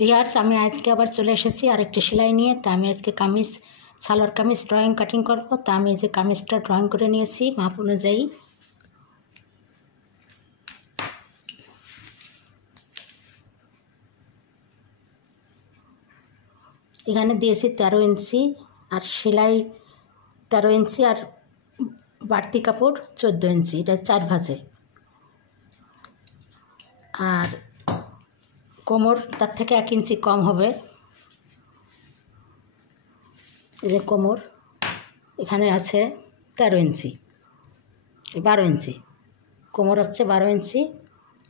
Viewers, আমি আজকে আবার চলে এসেছি আরেকটি সেলাই নিয়ে। তা আমি আজকে কামিজ, সালোয়ার কামিজ ড্রয়িং কাটিং করব। তা আমি এই যে কামিজটা ড্রয়িং করে নিয়েছি মাপ অনুযায়ী। এখানে দিয়েছি 13 ইঞ্চি, আর সেলাই 13 ইঞ্চি, আর বাড়তি কাপড় 14 ইঞ্চি। এটা 4 ভাঁজে। আর কোমর তার থেকে 1 ইঞ্চি কম হবে। এই যে কোমর এখানে আছে 13 ইঞ্চি, 12 ইঞ্চি। কোমর হচ্ছে 12 ইঞ্চি,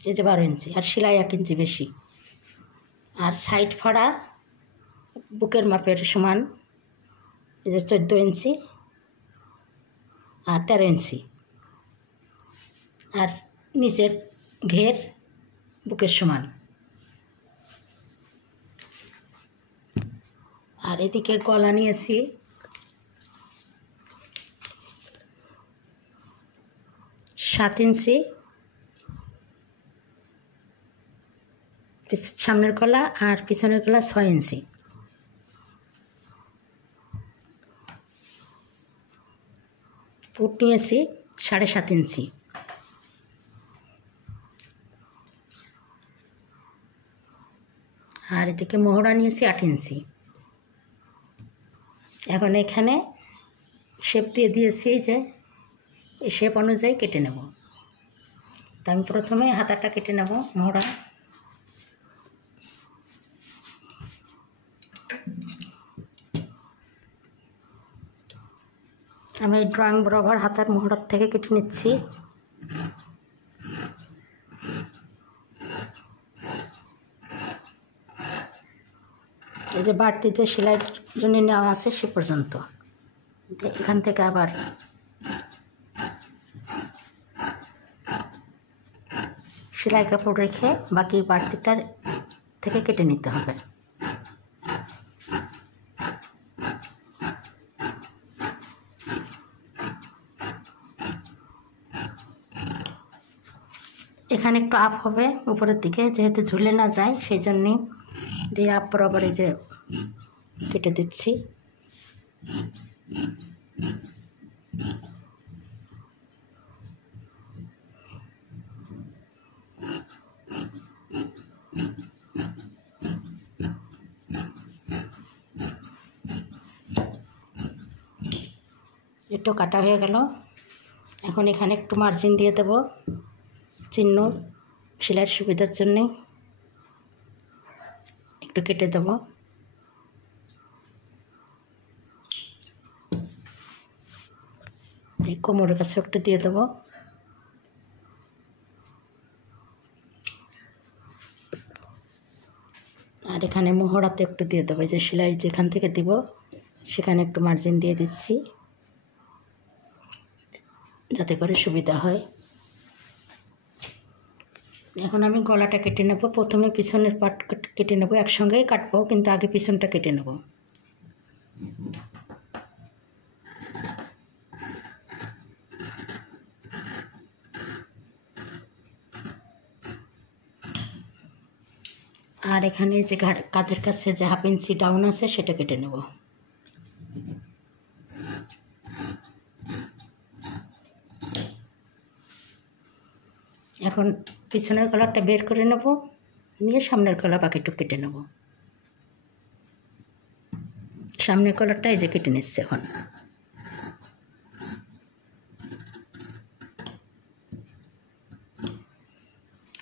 এই যে 12 ইঞ্চি, আর সেলাই 1 ইঞ্চি বেশি। আর সাইড ফাড়া বুকের মাপের সমান, এই যে 14 ইঞ্চি আর 13 ইঞ্চি। আর নিচের ঘের বুকের সমান। আর এদিকে গলা নিয়েছি 7 ইঞ্চি, সামনের গলা আর পিছনের গলা 6 ইঞ্চি। পুট নিয়েছি 7.5 ইঞ্চি। আর এদিকে মোহরা নিয়েছি 8 ইঞ্চি। এখন এখানে শেপ দিয়ে দিয়েছি, যে এই শেপ অনুযায়ী কেটে নেব। তা আমি প্রথমে হাতাটা কেটে নেব মোহরা। আমি ড্রয়িং বরাবর হাতার মোহরার থেকে কেটে নিচ্ছি। এই যে বাড়তিতে সেলাইয়ের জন্য নেওয়া আছে সে পর্যন্ত, এখান থেকে আবার সেলাই কাপড় রেখে বাকি বাড়তিটার থেকে কেটে নিতে হবে। এখানে একটু আপ হবে উপরের দিকে, যেহেতু ঝুলে না যায় সেই জন্যই দিয়ে আপ বরাবর এই যে কেটে দিচ্ছি। একটু কাটা হয়ে গেল। এখন এখানে একটু মার্জিন দিয়ে দেব চিহ্ন, সেলাইয়ের সুবিধার জন্যে একটু কেটে দেব। এই কোমরের কাছে একটু দিয়ে দেব। আর এখানে মোহরাতে একটু দিয়ে দেবো, যে সেলাই যেখান থেকে দিব সেখানে একটু মার্জিন দিয়ে দিচ্ছি, যাতে করে সুবিধা হয়। এখন আমি গলাটা কেটে নেব। প্রথমে পিছনের পাট কেটে নেব, একসঙ্গেই কাটবো, কিন্তু আগে পিছনটা কেটে নেব। আর এখানে যে কাঁধের কাছে যে 1/2 ইঞ্চি ডাউন আছে সেটা কেটে নেব। এখন পিছনের গলাটা বের করে নেব, নিয়ে সামনের গলা বাকিটুকু কেটে নেব। সামনের গলাটা এই যে কেটে নিচ্ছে। এখন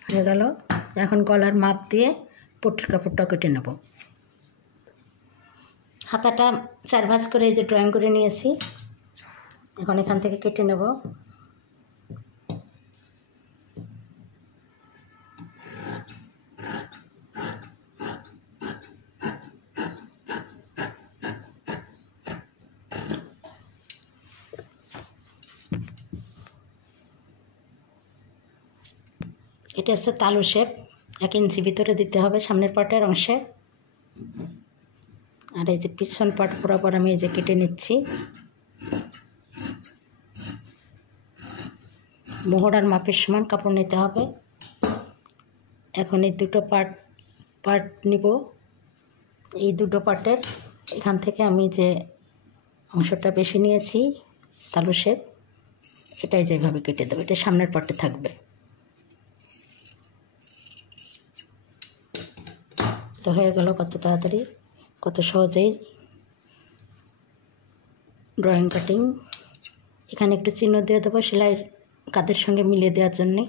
হয়ে গেল। এখন গলার মাপ দিয়ে পট্টির কাপড়টাও কেটে নেব। হাতাটা 4 ভাঁজ করে এই যে ড্রয়িং করে নিয়েছি। এখন এখান থেকে কেটে নেব। এটা হচ্ছে তালু শেপ, 1 ইঞ্চি ভিতরে দিতে হবে সামনের পাটের অংশে। আর এই যে পিছন পাট বরাবর আমি এই যে কেটে নিচ্ছি। মোহরার মাপের সমান কাপড় নিতে হবে। এখন এই দুটো পার্ট নিব, এই দুটো পাটের এখান থেকে আমি যে অংশটা বেশি নিয়েছি তালুসের, এটাই যেভাবে কেটে দেবো, এটা সামনের পাটে থাকবে। তো হয়ে গেল কত তাড়াতাড়ি, কত সহজেই ড্রয়িং কাটিং। এখানে একটু চিহ্ন দিয়ে দেবো সেলাইয়ের কাঁধের সঙ্গে মিলিয়ে দেওয়ার জন্যে।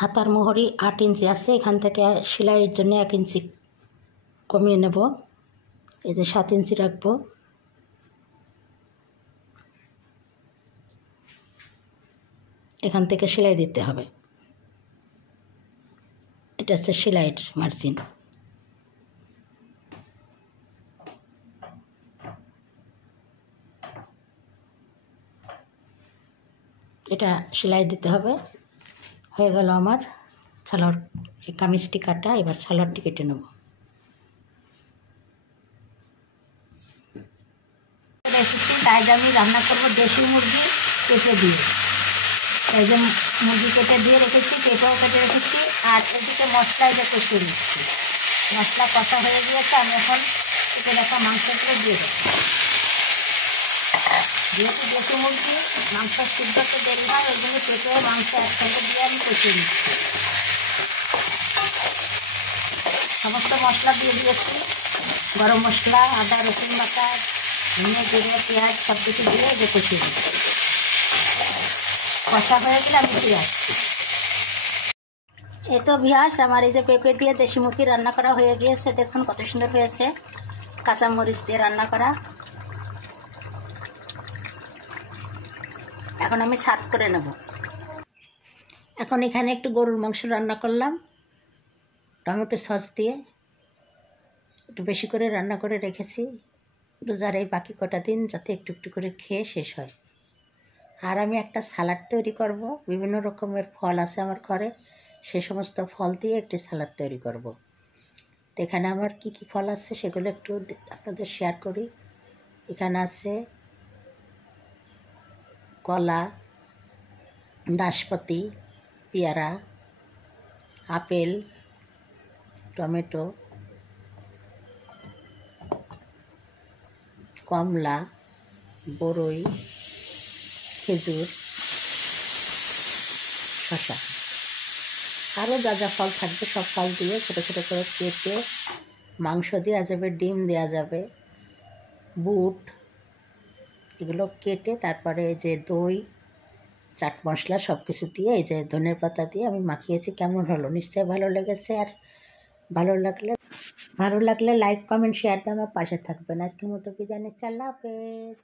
হাতার মোহরি 8 ইঞ্চি আছে, এখান থেকে সেলাইয়ের জন্য 1 ইঞ্চি কমিয়ে নেব। এই যে 7 ইঞ্চি রাখবো। এখান থেকে সেলাই দিতে হবে, এটা হচ্ছে সেলাইয়ের মার্জিন। এটা সেলাই দিতে হবে। হয়ে গেল আমার সালোয়ার, এই কামিজটি কাটা। এবার সালোয়ারটি কেটে নেব। রেসিপি তাই আমি রান্না করব দেশি মুরগি কেটে দিয়ে। এই যে মুরগি কেটে দিয়ে রেখেছি, পেঁপেও কেটে রেখেছি, আর এদিকে মশলা এটা কষিয়ে নিচ্ছি। মশলা কষা হয়ে গিয়েছে, আমি এখন কেটে রাখা মাংসগুলো দিয়ে দেবো। যেহেতু দেশি মুরগি মাংস সিদ্ধ তো দেরি হয়, ওই জন্য পেঁপে মাংস একসঙ্গে দিয়ে আমি কষিয়ে নিচ্ছি। সমস্ত মশলা দিয়ে দিয়েছি, গরম মশলা, আদা রসুন বাটা, ধনে জিরে পেঁয়াজ সব কিছু দিয়ে যে কষিয়ে নিচ্ছি। কষা হয়ে গেলে আমি ফিরে আসছি। এই তো ভিউয়ার্স, আমার এই যে পেঁপে দিয়ে দেশি মুরগি রান্না করা হয়ে গিয়েছে। দেখুন কত সুন্দর হয়েছে, কাঁচামরিচ দিয়ে রান্না করা। এখন আমি সার্ভ করে নেব। এখন এখানে একটু গরুর মাংস রান্না করলাম টমেটো সস দিয়ে, একটু বেশি করে রান্না করে রেখেছি রোজার এই বাকি কটা দিন যাতে একটু একটু করে খেয়ে শেষ হয়। আর আমি একটা সালাড তৈরি করব, বিভিন্ন রকমের ফল আছে আমার ঘরে, সে সমস্ত ফল দিয়ে একটি সালাড তৈরি করব। তো এখানে আমার কি কি ফল আছে সেগুলো একটু আপনাদের শেয়ার করি। এখানে আছে কলা, নাশপাতি, পেয়ারা, আপেল, টমেটো, কমলা, বরই, খেজুর, শসা, আরও যা যা ফল থাকবে সব ফল দিয়ে ছোটো ছোটো করে কেটে মাংস দেওয়া যাবে, ডিম দেওয়া যাবে, বুট, এগুলো কেটে তারপরে এই যে দই, চাট মশলা সব কিছু দিয়ে এই যে ধনের পাতা দিয়ে আমি মাখিয়েছি। কেমন হলো? নিশ্চয়ই ভালো লেগেছে। আর ভালো লাগলে লাইক কমেন্ট শেয়ার দিয়ে আমার পাশে থাকবেন। আজকের মতো বিদায় নিচ্ছি। আল্লাহ হাফেজ।